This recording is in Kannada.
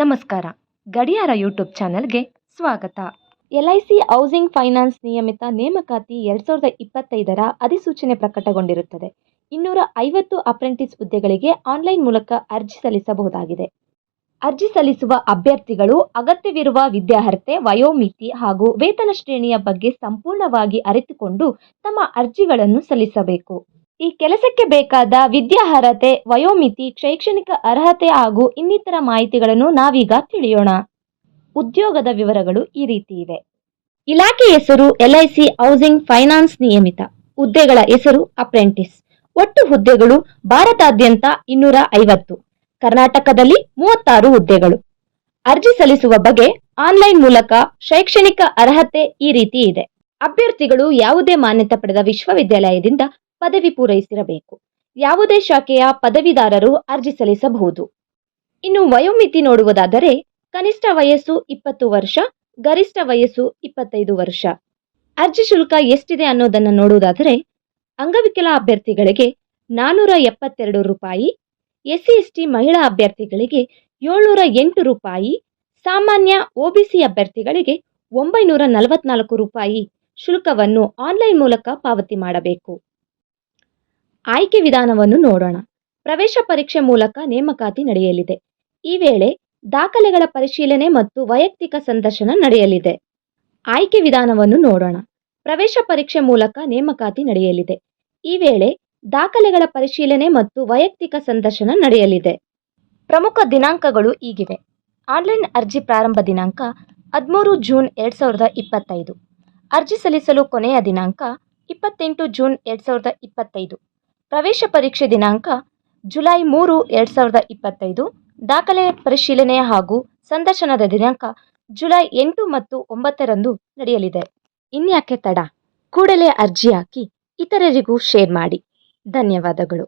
ನಮಸ್ಕಾರ. ಗಡಿಯಾರ ಯೂಟ್ಯೂಬ್ ಚಾನೆಲ್ಗೆ ಸ್ವಾಗತ. LIC ಹೌಸಿಂಗ್ ಫೈನಾನ್ಸ್ ನಿಯಮಿತ ನೇಮಕಾತಿ 2025ರ ಅಧಿಸೂಚನೆ ಪ್ರಕಟಗೊಂಡಿರುತ್ತದೆ. 250 ಅಪ್ರೆಂಟಿಸ್ ಹುದ್ದೆಗಳಿಗೆ ಆನ್ಲೈನ್ ಮೂಲಕ ಅರ್ಜಿ ಸಲ್ಲಿಸಬಹುದಾಗಿದೆ. ಅರ್ಜಿ ಸಲ್ಲಿಸುವ ಅಭ್ಯರ್ಥಿಗಳು ಅಗತ್ಯವಿರುವ ವಿದ್ಯಾರ್ಹತೆ, ವಯೋಮಿತಿ ಹಾಗೂ ವೇತನ ಶ್ರೇಣಿಯ ಬಗ್ಗೆ ಸಂಪೂರ್ಣವಾಗಿ ಅರಿತುಕೊಂಡು ತಮ್ಮ ಅರ್ಜಿಗಳನ್ನು ಸಲ್ಲಿಸಬೇಕು. ಈ ಕೆಲಸಕ್ಕೆ ಬೇಕಾದ ವಿದ್ಯಾರ್ಹತೆ, ವಯೋಮಿತಿ, ಶೈಕ್ಷಣಿಕ ಅರ್ಹತೆ ಹಾಗೂ ಇನ್ನಿತರ ಮಾಹಿತಿಗಳನ್ನು ನಾವೀಗ ತಿಳಿಯೋಣ. ಉದ್ಯೋಗದ ವಿವರಗಳು ಈ ರೀತಿ ಇವೆ. ಇಲಾಖೆ ಹೆಸರು LIC ಹೌಸಿಂಗ್ ಫೈನಾನ್ಸ್ ನಿಯಮಿತ. ಹುದ್ದೆಗಳ ಹೆಸರು ಅಪ್ರೆಂಟಿಸ್. ಒಟ್ಟು ಹುದ್ದೆಗಳು ಭಾರತಾದ್ಯಂತ 250, ಕರ್ನಾಟಕದಲ್ಲಿ 36 ಹುದ್ದೆಗಳು. ಅರ್ಜಿ ಸಲ್ಲಿಸುವ ಬಗೆ ಆನ್ಲೈನ್ ಮೂಲಕ. ಶೈಕ್ಷಣಿಕ ಅರ್ಹತೆ ಈ ರೀತಿ ಇದೆ. ಅಭ್ಯರ್ಥಿಗಳು ಯಾವುದೇ ಮಾನ್ಯತೆ ಪಡೆದ ವಿಶ್ವವಿದ್ಯಾಲಯದಿಂದ ಪದವಿ ಪೂರೈಸಿರಬೇಕು. ಯಾವುದೇ ಶಾಖೆಯ ಪದವೀಧರರು ಅರ್ಜಿ ಸಲ್ಲಿಸಬಹುದು. ಇನ್ನು ವಯೋಮಿತಿ ನೋಡುವುದಾದರೆ ಕನಿಷ್ಠ ವಯಸ್ಸು 20 ವರ್ಷ, ಗರಿಷ್ಠ ವಯಸ್ಸು 25 ವರ್ಷ. ಅರ್ಜಿ ಶುಲ್ಕ ಎಷ್ಟಿದೆ ಅನ್ನೋದನ್ನು ನೋಡುವುದಾದರೆ ಅಂಗವಿಕಲ ಅಭ್ಯರ್ಥಿಗಳಿಗೆ 472 ರೂಪಾಯಿ, SC/ST ಮಹಿಳಾ ಅಭ್ಯರ್ಥಿಗಳಿಗೆ 708 ರೂಪಾಯಿ, ಸಾಮಾನ್ಯ OBC ಅಭ್ಯರ್ಥಿಗಳಿಗೆ 944 ರೂಪಾಯಿ ಶುಲ್ಕವನ್ನು ಆನ್ಲೈನ್ ಮೂಲಕ ಪಾವತಿ ಮಾಡಬೇಕು. ಆಯ್ಕೆ ವಿಧಾನವನ್ನು ನೋಡೋಣ. ಪ್ರವೇಶ ಪರೀಕ್ಷೆ ಮೂಲಕ ನೇಮಕಾತಿ ನಡೆಯಲಿದೆ. ಈ ವೇಳೆ ದಾಖಲೆಗಳ ಪರಿಶೀಲನೆ ಮತ್ತು ವೈಯಕ್ತಿಕ ಸಂದರ್ಶನ ನಡೆಯಲಿದೆ. ಆಯ್ಕೆ ವಿಧಾನವನ್ನು ನೋಡೋಣ. ಪ್ರವೇಶ ಪರೀಕ್ಷೆ ಮೂಲಕ ನೇಮಕಾತಿ ನಡೆಯಲಿದೆ. ಈ ವೇಳೆ ದಾಖಲೆಗಳ ಪರಿಶೀಲನೆ ಮತ್ತು ವೈಯಕ್ತಿಕ ಸಂದರ್ಶನ ನಡೆಯಲಿದೆ. ಪ್ರಮುಖ ದಿನಾಂಕಗಳು ಹೀಗಿವೆ. ಆನ್ಲೈನ್ ಅರ್ಜಿ ಪ್ರಾರಂಭ ದಿನಾಂಕ 13 ಜೂನ್ 2025. ಅರ್ಜಿ ಸಲ್ಲಿಸಲು ಕೊನೆಯ ದಿನಾಂಕ 28 ಜೂನ್ 2025. ಪ್ರವೇಶ ಪರೀಕ್ಷೆ ದಿನಾಂಕ ಜುಲೈ 3, 2025. ದಾಖಲೆ ಪರಿಶೀಲನೆ ಹಾಗೂ ಸಂದರ್ಶನದ ದಿನಾಂಕ ಜುಲೈ 8 ಮತ್ತು 9ರಂದು ನಡೆಯಲಿದೆ. ಇನ್ಯಾಕೆ ತಡ? ಕೂಡಲೇ ಅರ್ಜಿ ಹಾಕಿ ಇತರರಿಗೂ ಶೇರ್ ಮಾಡಿ. ಧನ್ಯವಾದಗಳು.